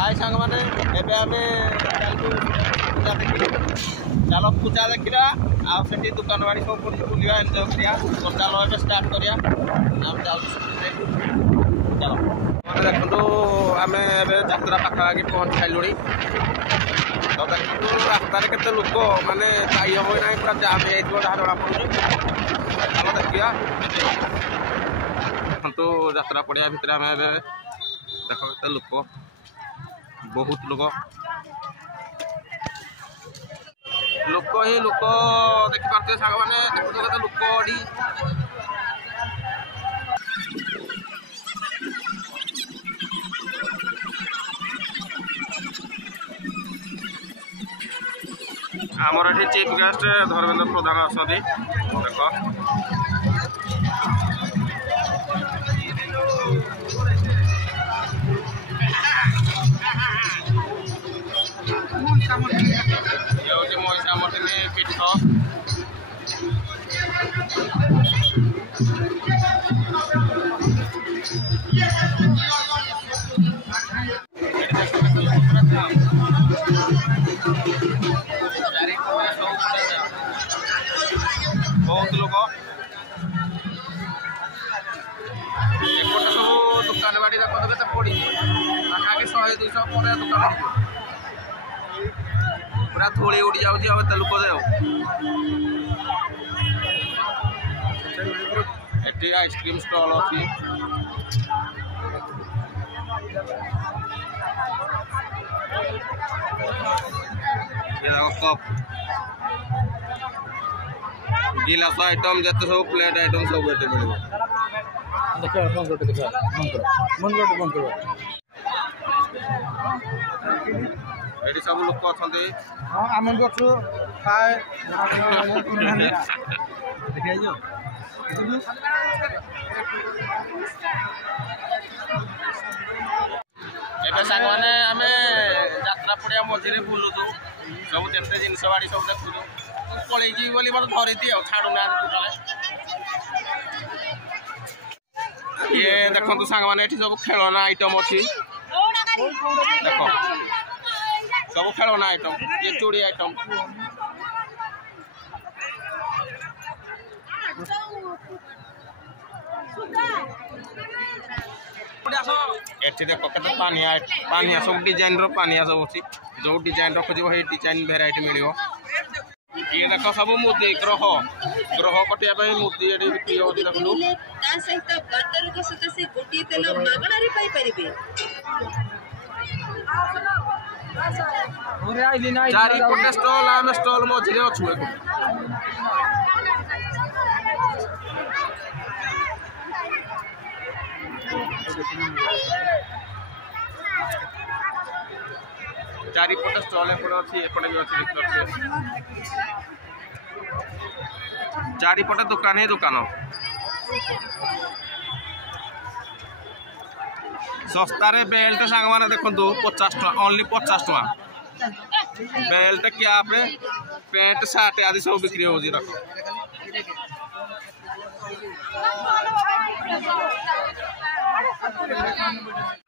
हाय सांग माने एबे हमें पूजा देखिलु चलो पूजा देखिला आ सेठी दुकान वाली सब बुलिया एन्जॉय करिया तो चलो एबे स्टार्ट करिया हम जाउ चलो माने देखंतु हमें एबे यात्रा पाखा आगे पहुंच खाइलुनी तो देखंतु रास्ता रे केते लोक माने जाई हो नै पूरा जाम हे जो धारडा पड़ुनी चलो देखिया देखंतु यात्रा पड़िया भितर हमें एबे देखो केते लोक बहुत लोक ही लोक देखि पारते साग माने देखो केते लोक अडी आमर एठी चीफ गेस्ट धर्मेंद्र प्रधान असदी देखो महिषा मर्दिनी पीठ बहुत लोग एपटे सब दुकान बाड़ी देखो तो पड़ी आगे 100-200 पर दुकान पूरा धूली उड़ी जाऊँ एत लोक ये आइसक्रीम स्टॉल अच्छी कप गिलास आइटम जत सब प्लेट आइटम सब ये मिल ये सब लोक अच्छा आम भी अच्छु खाए एबे सांग माने हमें यात्रा पड़िया मझे बुलुचु सब जिते जिनस बाड़ी सब देखुचु पलि बोली मत धरती छाड़ूना ये देखो सांग माने सब खेलना आइटम अच्छी देख सब खेलना आइटम ये चूड़ी आइटम एठी देखो केते पानिया सब डिजाइन रो पानिया सब अछि जो डिजाइन रखो हे डिजाइन वेराइटी मिलियो ये देखो सब मूर्ति ग्रह कटिया पे मूर्ति एडी बिक्री होती देखलु ता सहित बर्तन को सकासे गोटी तेल मागणा रे पाई परिबे चारि पटे स्टॉल आम स्टॉल मझे अच्छु चारिपटे स्टॉल एपटे अच्छी एपटे भी अच्छी चारिपटे दुकान ही दुकान सस्तारे बेल्ट सांग माने देखो 50 टका ओनली 50 टका बेल्ट कैप पैंट शर्ट आदि सब बिक्री हो रख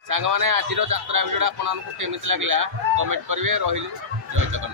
सांग माने आज यात्रा भिडियो आपको केमी लगे कमेंट करेंगे रही जय जगन्नाथ।